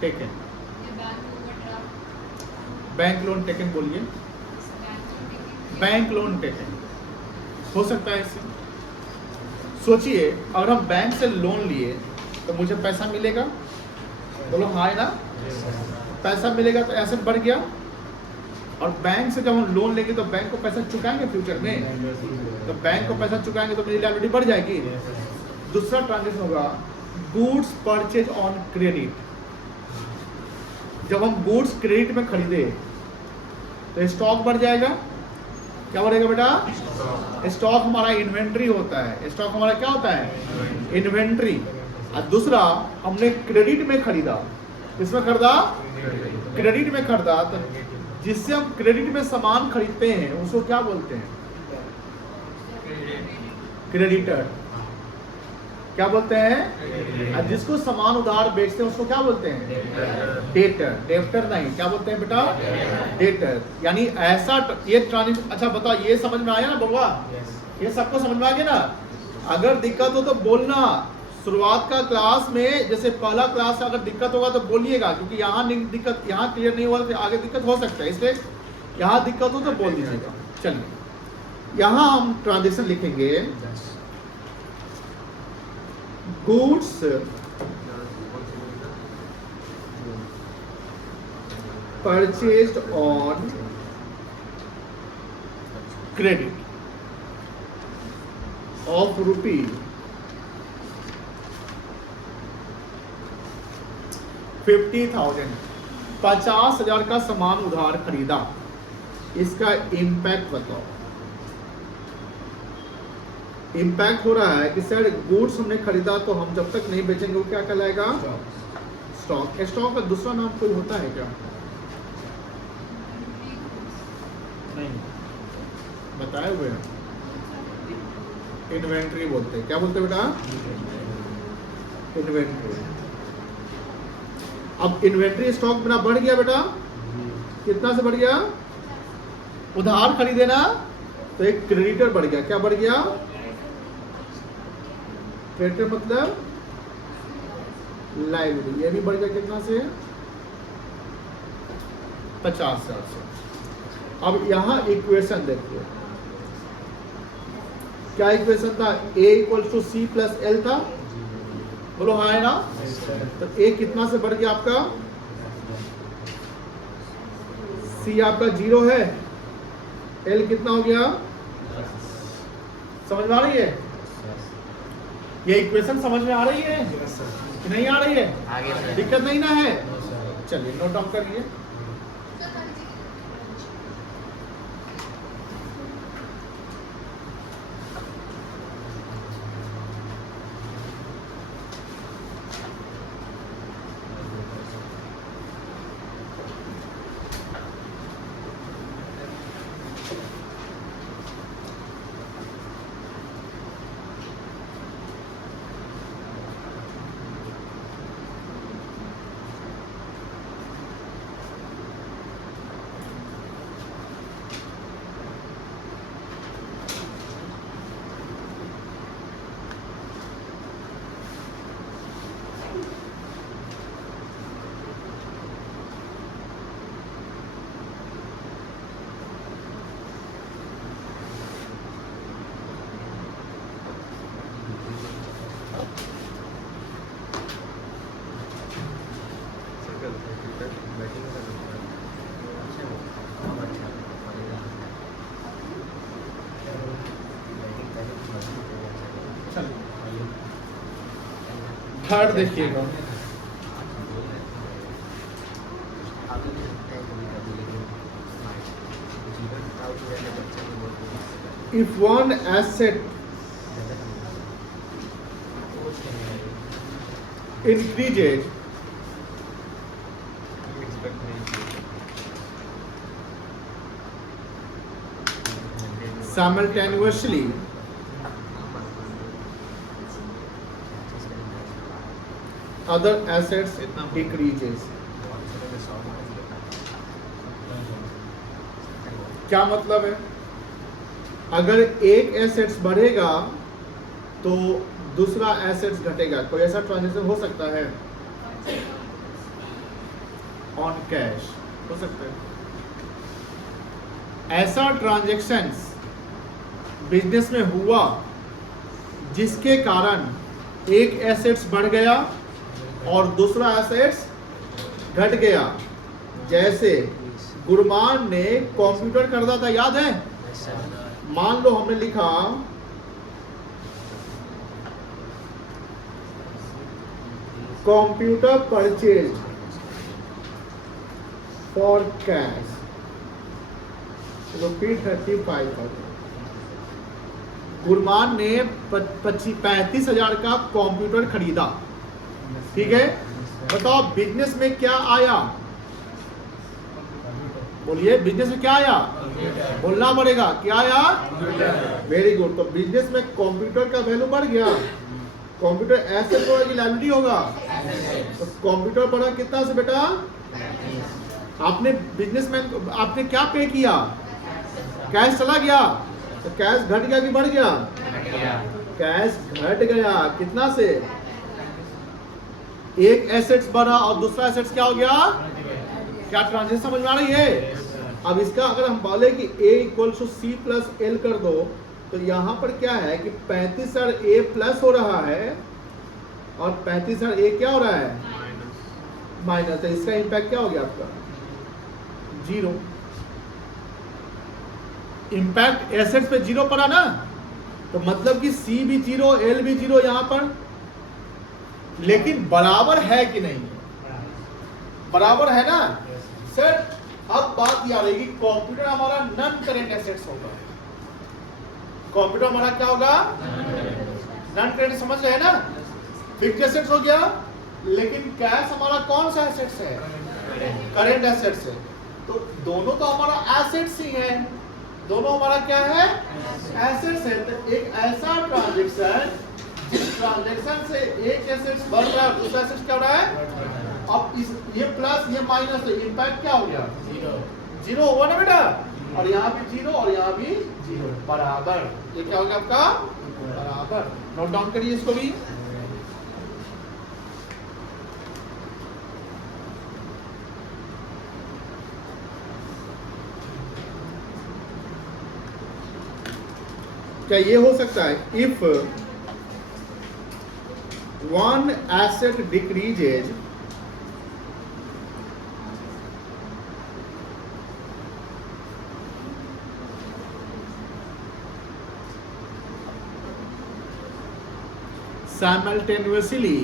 टेकन, बैंक लोन टेकन, बोलिए। बैंक लोन टेकन हो सकता है इससे। सोचिए, अगर हम बैंक से लोन लिए तो मुझे पैसा मिलेगा, बोलो हाँ है ना, पैसा मिलेगा तो एसेट बढ़ गया। और बैंक से जब हम लोन लेंगे तो बैंक को पैसा चुकाएंगे फ्यूचर में, तो बैंक को पैसा चुकाएंगे तो मेरी लायबिलिटी बढ़ जाएगी। दूसरा ट्रांजेक्शन होगा गुड्स परचेज ऑन क्रेडिट। जब हम गुड्स क्रेडिट में खरीदे तो स्टॉक बढ़ जाएगा। क्या बढ़ेगा बेटा? स्टॉक हमारा इन्वेंट्री होता है। स्टॉक हमारा क्या होता है? इन्वेंट्री। और दूसरा, हमने क्रेडिट में खरीदा। किसमें खरीदा? क्रेडिट में खरीदा। तो जिससे हम क्रेडिट में सामान खरीदते हैं उसको क्या बोलते हैं? क्रेडिटर। क्या बोलते हैं? और जिसको सामान उधार बेचते हैं उसको क्या बोलते हैं? डेटर। डेप्टर नहीं, क्या बोलते हैं बेटा? डेटर। यानी ऐसा ये ट्रांजेक्शन। अच्छा बताओ, ये समझ में आया ना बउआ? ये सबको समझ में आ गया ना? अगर दिक्कत हो तो बोलना। शुरुआत का क्लास में, जैसे पहला क्लास अगर दिक्कत होगा तो बोलिएगा, क्योंकि यहाँ दिक्कत, यहाँ क्लियर नहीं हुआ तो आगे दिक्कत हो सकता है, इसलिए यहाँ दिक्कत हो तो बोल दीजिएगा। चलिए, यहाँ हम ट्रांजेक्शन लिखेंगे goods purchased on credit of rupees 50,000। 50,000 का सामान उधार खरीदा, इसका इम्पैक्ट बताओ। इम्पैक्ट हो रहा है कि सर गुड्स हमने खरीदा तो हम जब तक नहीं बेचेंगे वो क्या कहलाएगा? स्टॉक। स्टॉक का दूसरा नाम कोई होता है क्या? नहीं बताए हुए हैं। इन्वेंट्री बोलते हैं। क्या बोलते हैं बेटा? इन्वेंट्री। अब इन्वेंट्री स्टॉक मेरा बढ़ गया बेटा, कितना से बढ़ गया? उधार खरीदे ना तो एक क्रेडिटर बढ़ गया। क्या बढ़ गया? क्रेडिटर मतलब लायबिलिटी। ये भी बढ़ गया कितना से? 50,000 से। अब यहां इक्वेशन देखिए, क्या इक्वेशन था? A = C + L था। बोलो हाँ है ना? तो A कितना से बढ़ गया आपका? C आपका 0 है, L कितना हो गया? समझ में आ रही है? ये इक्वेशन समझ में आ रही है कि नहीं आ रही है? आगे दिक्कत नहीं ना है? चलिए नोट डाउन करिए। थर्ड देखिएगा, if one asset increases simultaneously other assets decreases. क्या मतलब है? अगर एक एसेट्स बढ़ेगा तो दूसरा एसेट्स घटेगा। कोई ऐसा ट्रांजैक्शन हो सकता है? ऑन कैश हो सकता है। ऐसा ट्रांजैक्शंस बिजनेस में हुआ जिसके कारण एक एसेट्स बढ़ गया और दूसरा एसेट्स घट गया। जैसे गुरमान ने कंप्यूटर खरीदा था, याद है? मान लो हमने लिखा computer purchase for cash ₹35,000। Gurman ने 35,000 का कंप्यूटर खरीदा, ठीक है? बताओ बिजनेस में क्या आया? बोलिए, बिजनेस में क्या आया? बोलना पड़ेगा, क्या आया? Very good. तो बिजनेस में कंप्यूटर का वैल्यू बढ़ गया। कंप्यूटर एसेट होगा कि लायबिलिटी होगा? तो कंप्यूटर बढ़ा कितना से बेटा? आपने बिजनेसमैन आपने क्या पे किया? कैश चला गया, तो कैश घट गया कि बढ़ गया? कैश घट गया। कितना से? एक एसेट्स बढ़ा और दूसरा एसेट्स क्या हो गया? क्या ट्रांजेक्शन समझ में आ रही है? अब इसका अगर हम बोले कि A = C + L कर दो, तो यहाँ पर क्या है कि 35,000 A प्लस हो रहा है और 35,000 A क्या हो रहा है? माइनस। तो इसका इम्पैक्ट क्या हो गया आपका? 0। इम्पैक्ट एसेट्स पे 0 पड़ा ना, तो मतलब कि C भी 0, L भी 0 यहाँ पर। लेकिन बराबर है कि नहीं? बराबर है ना सर। अब बात ये आ रही है कि कंप्यूटर हमारा नॉन करेंट एसेट्स होगा। कंप्यूटर हमारा क्या होगा? नॉन करेंट, समझ गए ना? फिक्स्ड एसेट्स हो गया, लेकिन कैश हमारा कौन सा एसेट्स है? करेंट एसेट्स है। तो दोनों तो हमारा एसेट्स ही है, दोनों हमारा क्या है? एसेट्स है। तो एक ऐसा ट्रांजैक्शन जिस ट्रांजैक्शन से एक एसेट्स बढ़ रहा है, दूसरा एसेट्स क्या हो रहा है? अब इस ये प्लस ये माइनस, तो इम्पैक्ट क्या हो गया? 0 हुआ ना बेटा? और यहाँ भी 0 और यहाँ भी 0, बराबर। ये क्या हो गया आपका? बराबर। नोट डाउन करिए इसको भी। क्या ये हो सकता है? If one asset decreases simultaneously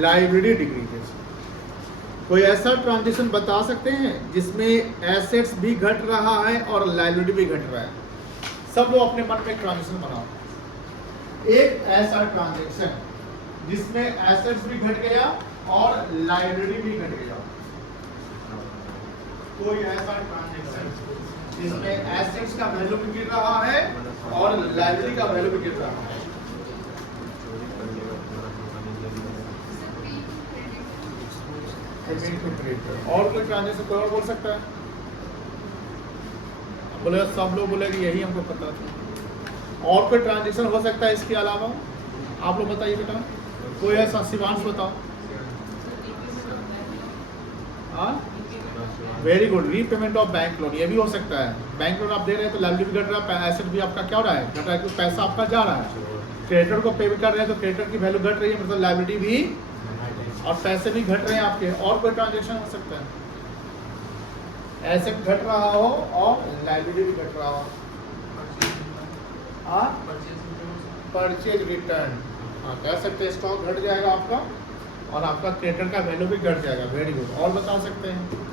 liability decreases. कोई ऐसा ट्रांजेक्शन बता सकते हैं जिसमें एसेट्स भी घट रहा है और लाइबिलिटी भी घट रहा है? सब लोग अपने मन में एक ट्रांजेक्शन बनाओ। एक ऐसा ट्रांजेक्शन जिसमें एसेट्स भी घट गया और लाइबिलिटी भी घट गया। कोई ऐसा ट्रांजेक्शन जिसमें एसेट्स का वैल्यू भी गिर रहा है और लाइबिलिटी का वैल्यू भी गिर रहा है। और कोई ट्रांजेक्शन कोई और बोल सकता है? बोले सब लोग बोले कि यही हमको पता था। और कोई ट्रांजेक्शन हो सकता है इसके अलावा? आप लोग बताइए बेटा, कोई ऐसा? शिवांश बताओ। हाँ, very good. Repayment of bank loan, ये भी हो सकता है। बैंक लोन आप दे रहे हैं तो लाइबिलिटी भी घट रहा है, एसेट भी आपका क्या हो रहा है? घट रहा है, क्योंकि पैसा आपका जा रहा है। क्रेडिटर को पे भी कर रहे हैं तो क्रेडिटर की वैल्यू घट रही है, मतलब लायबिलिटी भी और पैसे भी घट रहे हैं आपके। और कोई ट्रांजेक्शन हो सकता है, एसेट घट रहा हो और लायबिलिटी भी घट रहा हो। परचेज रिटर्न, हाँ कह सकते हैं स्टॉक घट जाएगा आपका और आपका क्रेडिटर का वैल्यू भी घट जाएगा। Very good. और बता सकते हैं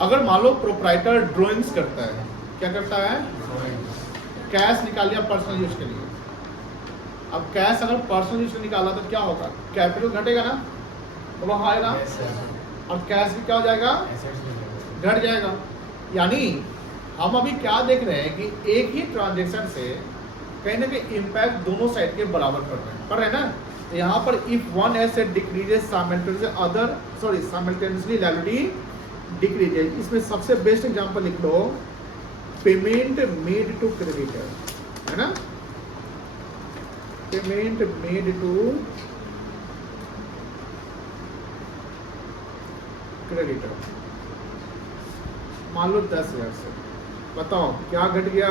अगर मान लो प्रोप्राइटर ड्राइंग्स करता है, क्या करता है, कैश निकाल लिया पर्सनल यूज के लिए। अब कैश अगर पर्सनल यूज के निकाला तो क्या होगा, कैपिटल घटेगा ना, बोलो हाँ ना, और कैश भी क्या हो जाएगा, घट जाएगा। यानी हम अभी क्या देख रहे हैं कि एक ही ट्रांजेक्शन से कहीं ना कहीं इम्पैक्ट दोनों साइड के बराबर पड़ रहे हैं ना। तो यहाँ पर if one asset decreases simultaneously liability decreases. इसमें सबसे बेस्ट एग्जांपल लिख लो, पेमेंट मेड टू क्रेडिटर, है ना, पेमेंट मेड टू क्रेडिटर, मान लो 10,000 से। बताओ क्या घट गया,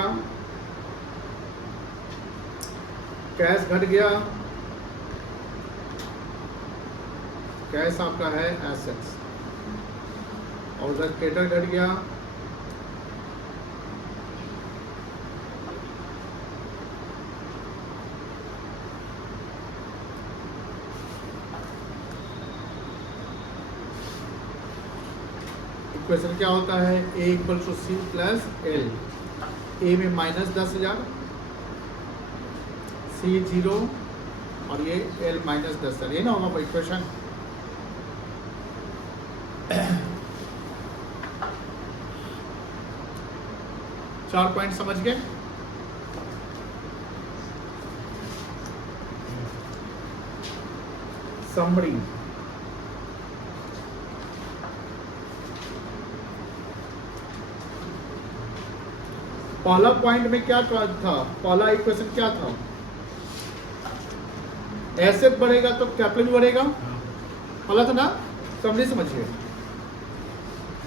कैश घट गया, कैश आपका है एसेट्स, और उधर क्रेडिटर घट गया, इक्वेशन क्या होता है, A equal to C plus L। A में माइनस 10,000, C 0 और ये L माइनस 10,000, ये ना होगा इक्वेशन। चार पॉइंट समझ गए। समरी, पहला पॉइंट में क्या था, पहला इक्वेशन क्या था, एसेट बढ़ेगा तो कैपिटल भी बढ़ेगा, पहला था ना, समझिए समझिए।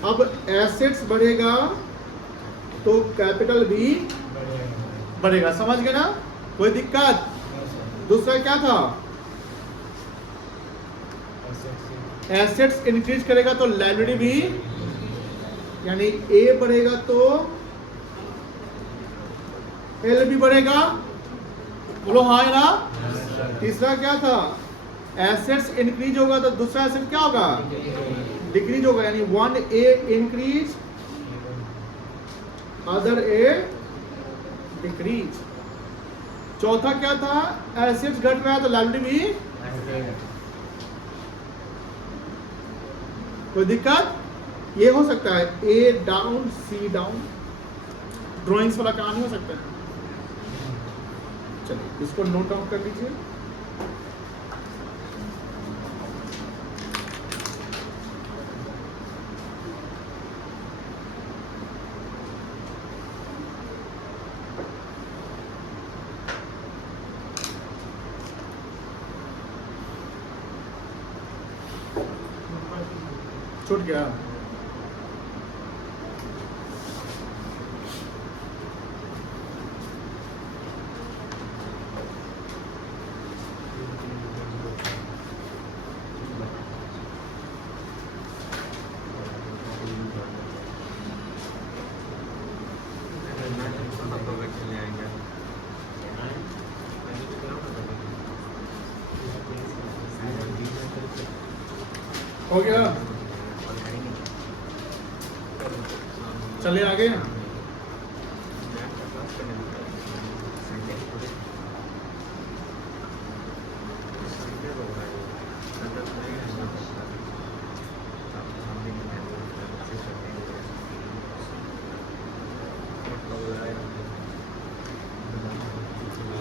अब एसेट्स बढ़ेगा तो कैपिटल भी बढ़ेगा, समझ गए ना, कोई दिक्कत। दूसरा क्या था, एसेट्स इंक्रीज करेगा तो लायबिलिटी भी, यानी ए बढ़ेगा तो एल भी बढ़ेगा, बोलो हाँ है ना। तीसरा क्या था, एसेट्स इंक्रीज होगा तो दूसरा एसेट क्या होगा, डिक्रीज होगा, यानी 1A इंक्रीज अदर ए डिक्रीज। चौथा क्या था, एसेट्स घट रहा है तो लायबिलिटी भी, कोई दिक्कत। ये हो सकता है ए डाउन सी डाउन, ड्राइंग्स वाला काम नहीं हो सकता है। चलिए इसको नोट डाउन कर लीजिए। छूट गया, हो गया। चलिए आगे,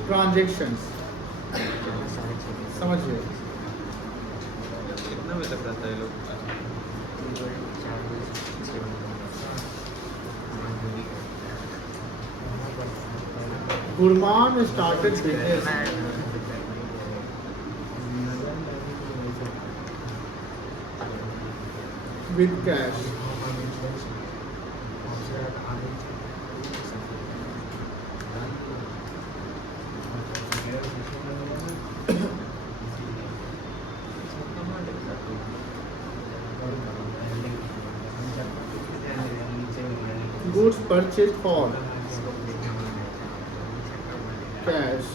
ट्रांजेक्शंस समझिए। कितना बजे तक रहता है लोग? Gurman started business with cash. Goods purchase for cash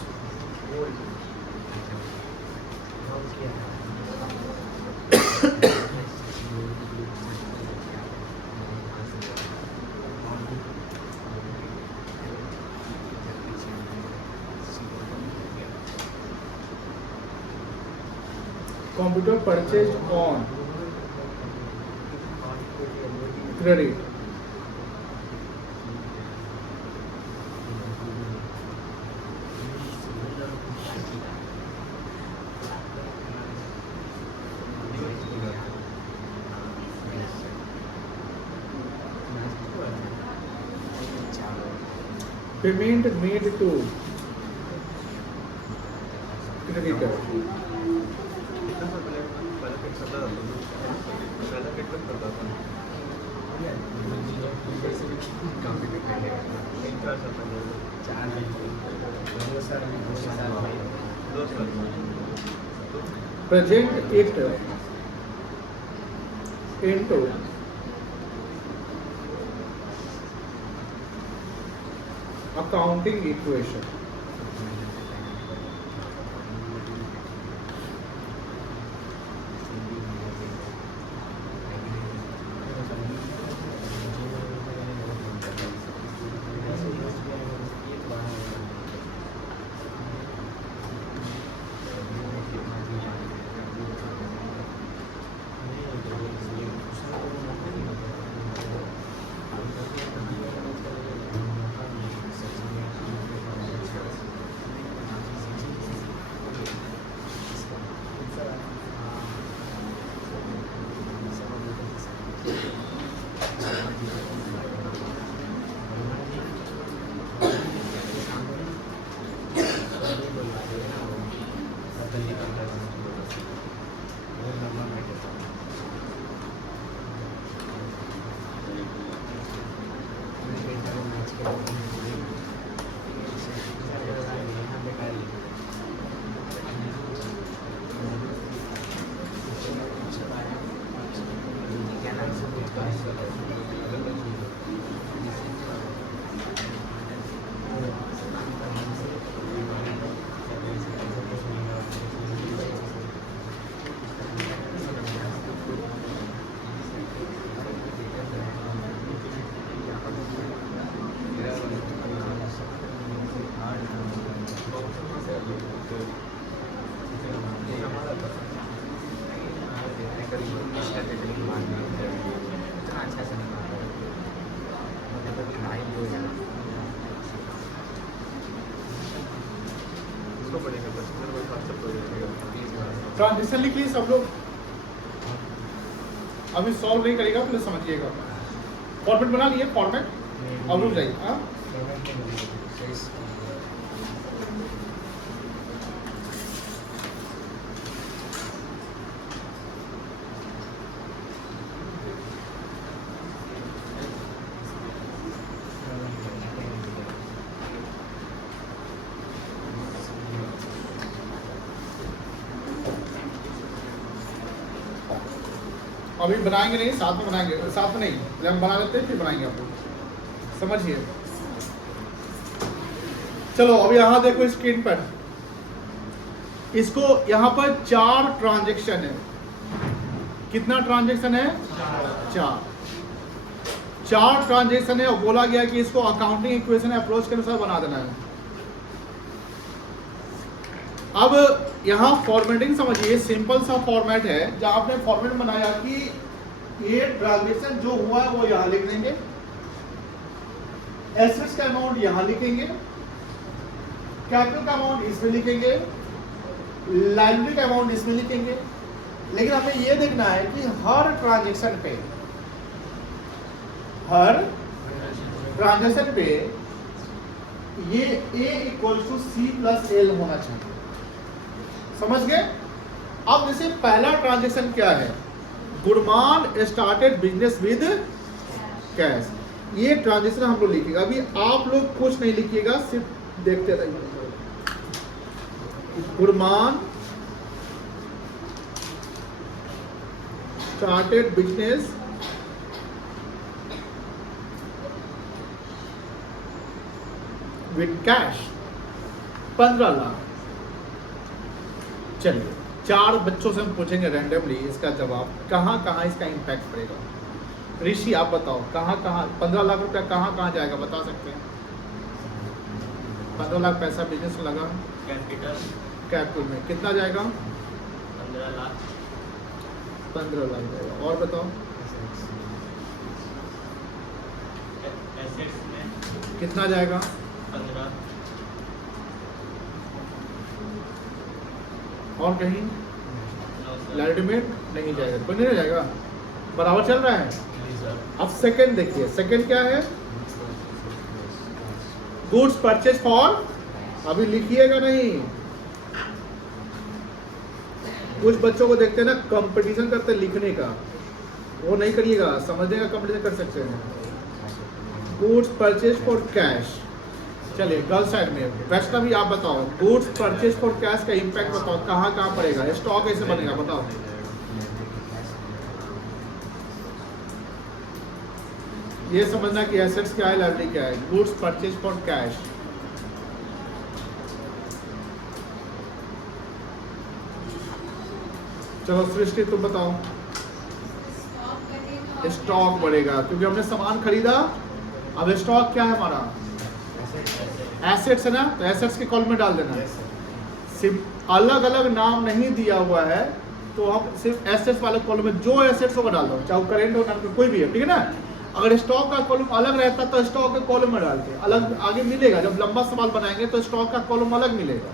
computer purchased on credit payment made to creditor present it into accounting equation transition लिख लीजिए सब लोग। अभी सॉल्व नहीं करेगा तो समझिएगा। फॉर्मेट बना लिए, फॉर्मेट अब रुक जाइए। हाँ अभी बनाएंगे नहीं, साथ में बनाएंगे, साथ में नहीं, जब हम बना लेते हैं फिर बनाएंगे। आप लोग समझिए। चलो अभी यहाँ देखो स्क्रीन पर, इसको यहाँ पर 4 ट्रांजैक्शन है। कितना ट्रांजैक्शन है? 4 ट्रांजैक्शन है और बोला गया कि इसको अकाउंटिंग इक्वेशन अप्रोच के अनुसार बना देना है। अब यहाँ फॉर्मेटिंग समझिए, सिंपल सा फॉर्मेट है जहाँ आपने फॉर्मेट बनाया कि ये ट्रांजैक्शन जो हुआ है वो यहाँ लिख देंगे, एसेट्स का अमाउंट यहाँ लिखेंगे, कैपिटल का अमाउंट इसमें लिखेंगे, लायबिलिटी का अमाउंट इसमें लिखेंगे। लेकिन हमें ये देखना है कि हर ट्रांजैक्शन पे ये A = C+L होना चाहिए। समझ गए? अब जैसे पहला ट्रांजैक्शन क्या है? Gurman started business with cash. ये ट्रांजैक्शन हम लोग लिखेगा। अभी आप लोग कुछ नहीं लिखिएगा, सिर्फ देखते रहिए। Gurman started business with cash 15 lakh. चलिए 4 बच्चों से हम पूछेंगे रैंडमली इसका जवाब, कहाँ कहाँ इसका इम्पैक्ट पड़ेगा। ऋषि आप बताओ कहाँ कहाँ 15 लाख रुपया कहाँ कहाँ जाएगा, बता सकते हैं? 15 लाख पैसा बिजनेस में लगा, कैपिटल में कितना जाएगा? 15 लाख जाएगा। और बताओ कितना जाएगा? 15। और कहीं लाइटमेंट नहीं जाएगा, कोई नहीं जाएगा, बराबर चल रहा है। अब सेकंड देखिए, सेकंड क्या है? गुड्स परचेज फॉर, अभी लिखिएगा नहीं, कुछ बच्चों को देखते हैं ना कंपटीशन करते हैं लिखने का, वो नहीं करिएगा, समझने का कंपटीशन कर सकते हैं। Goods purchase for cash. चलिए गर्ल साइड में वैष्णवी आप बताओ, गुड्स परचेज फॉर कैश का इम्पैक्ट बताओ कहाँ कहाँ पड़ेगा, स्टॉक कैसे बनेगा बताओ। ये समझना कि एसेट्स क्या है, लायबिलिटी क्या है। गुड्स परचेज फॉर कैश, चलो सृष्टि तुम बताओ। स्टॉक बढ़ेगा क्योंकि हमने सामान खरीदा, अब स्टॉक क्या है हमारा? एसेट्स है ना, तो एसेट्स के कॉलम में डाल देना। सिर्फ अलग अलग नाम नहीं दिया हुआ है तो हम सिर्फ एसेट्स वाले कॉलम में जो एसेट्स होगा डाल दो, चाहे करेंट हो ना कोई भी है, ठीक है ना। अगर स्टॉक का कॉलम अलग रहता तो स्टॉक के कॉलम में डाल के अलग आगे मिलेगा, जब लंबा सवाल बनाएंगे तो स्टॉक का कॉलम अलग मिलेगा।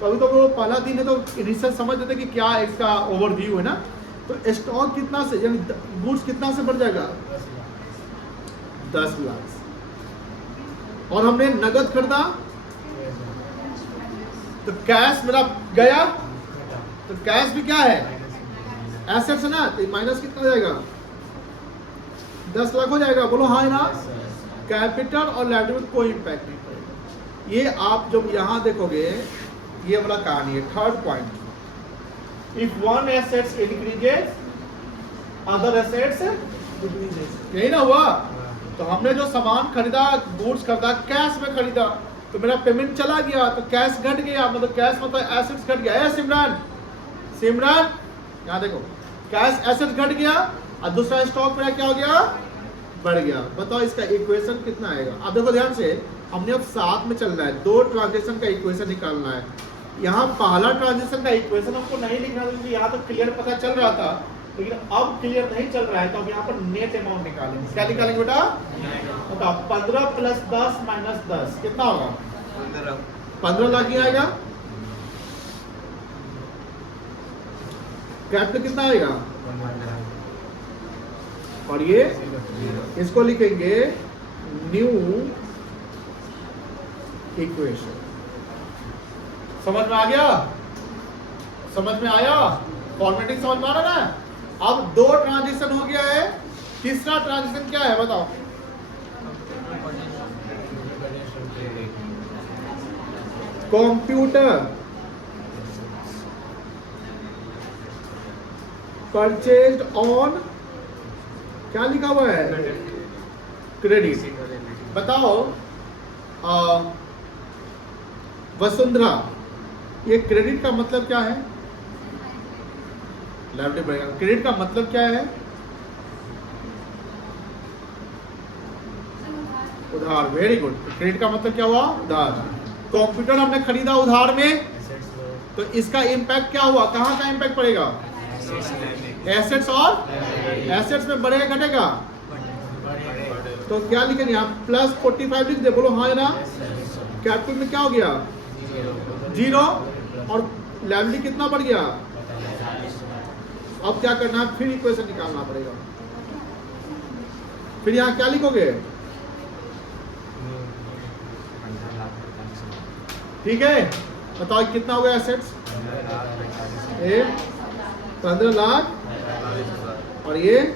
तो अभी तो वो पहला दिन है तो इनिशियल समझ लेते कि क्या इसका ओवरव्यू है ना। तो स्टॉक कितना से, यानी गुड्स कितना से बढ़ जाएगा? 10 लाख। और हमने नगद खरीदा तो कैश मेरा गया, तो कैश भी क्या है? एसेट्स है ना, तो माइनस कितना जाएगा? 10 लाख हो जाएगा, बोलो हाँ ना। कैपिटल और लायबिलिटी में कोई इम्पैक्ट नहीं पड़ेगा। ये आप जब यहां देखोगे, ये वाला कहानी है। Third point, if one assets increases other assets यही ना हुआ। तो हमने जो सामान खरीदा, गुड्स खरीदा, कैश में खरीदा, तो मेरा पेमेंट चला गया तो कैश घट गया, मतलब कैश मतलब एसेट्स घट गया। सिमरन सिमरन यहाँ देखो, कैश एसेट घट गया और दूसरा स्टॉक मेरा क्या हो गया? बढ़ गया। बताओ इसका इक्वेशन कितना आएगा? अब देखो ध्यान से, हमने अब साथ में चलना है, 2 ट्रांजेक्शन का इक्वेशन निकालना है। यहाँ पहला ट्रांजेक्शन का इक्वेशन हमको नहीं लिखना क्योंकि यहाँ तो क्लियर पता चल रहा था, लेकिन अब क्लियर नहीं चल रहा है तो अब यहाँ पर नेट अमाउंट निकालेंगे। क्या निकालेंगे बेटा? बताओ 15 + 10 - 10 कितना होगा? 15 लाख ही आएगा। कैपिटल कितना आएगा? और ये इसको लिखेंगे न्यू इक्वेशन। समझ में आ गया? समझ में आया? फॉर्मेटिंग समझ में आ रहा ना? अब 2 ट्रांजेक्शन हो गया है, तीसरा ट्रांजेक्शन क्या है बताओ? कंप्यूटर परचेज्ड ऑन, क्या लिखा हुआ है? क्रेडिट। बताओ वसुंधरा, ये क्रेडिट का मतलब क्या है? लायबिलिटी बढ़ेगा। क्रेडिट का मतलब क्या है? उधार। Very good. क्रेडिट का मतलब क्या हुआ? उधार। कंप्यूटर हमने खरीदा उधार में, तो इसका इम्पैक्ट क्या हुआ? कहाँ का इम्पैक्ट पड़ेगा? एसेट्स। और एसेट्स में बढ़ेगा घटेगा? तो क्या लिखेंगे यहाँ? +45 लिख दे, बोलो हाँ या ना। कैपिटल में क्या हो गया? 0। और लायबिलिटी कितना बढ़ गया? अब क्या करना है? फिर इक्वेशन निकालना पड़ेगा। फिर यहाँ क्या लिखोगे? ठीक है, बताओ कितना हो गया एसेट्स? 15 लाख। और ये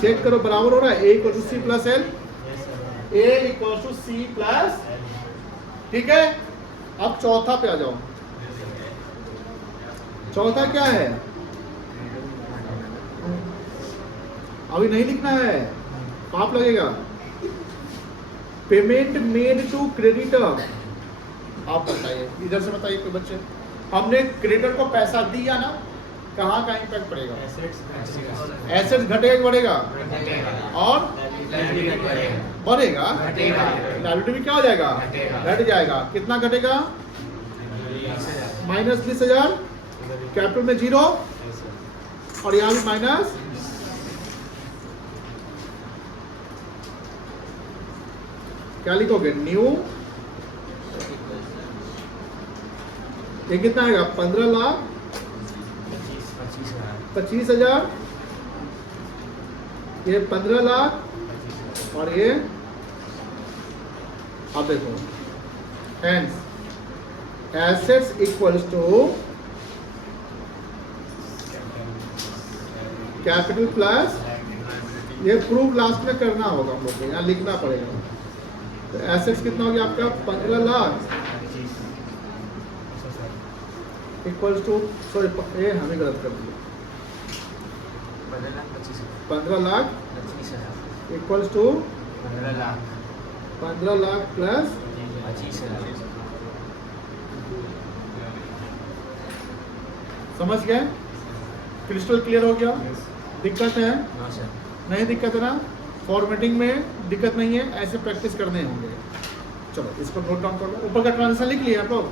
चेक करो बराबर हो रहा है। A = C + L, A = C +, ठीक है। अब चौथा पे आ जाओ। चौथा क्या है? अभी नहीं लिखना है, पाप लगेगा। पेमेंट मेड टू क्रेडिटर, आप बताइए, इधर से बताइए कोई बच्चे, हमने क्रेडिटर को पैसा दिया ना, कहाँ का इम्पैक्ट पड़ेगा? एसेट्स घटेगा कि बढ़ेगा? और बढ़ेगा, लायबिलिटी भी क्या हो जाएगा? घट जाएगा। कितना घटेगा? -20,000, कैपिटल में 0 और यहाँ भी माइनस, क्या लिखोगे? न्यू, ये कितना आएगा? 15,25,000, ये 15 लाख और ये, अब देखो, hence assets equals to capital plus, ये प्रूफ लास्ट में करना होगा हम लोग को, यहाँ लिखना पड़ेगा। तो एसेट्स कितना हो गया आपका? 15 लाख इक्वल्स टू, सॉरी ये हमें गलत कर दिया, 15 lakh equals to 15 lakh plus 25,000। समझ गए? क्रिस्टल क्लियर हो गया? दिक्कत है? नहीं दिक्कत है ना? फॉर्मेटिंग में दिक्कत नहीं है, ऐसे प्रैक्टिस करने होंगे। चलो इसको नोट डाउन कर लो। ऊपर का ट्रांजिशन लिख लिया आप लोग?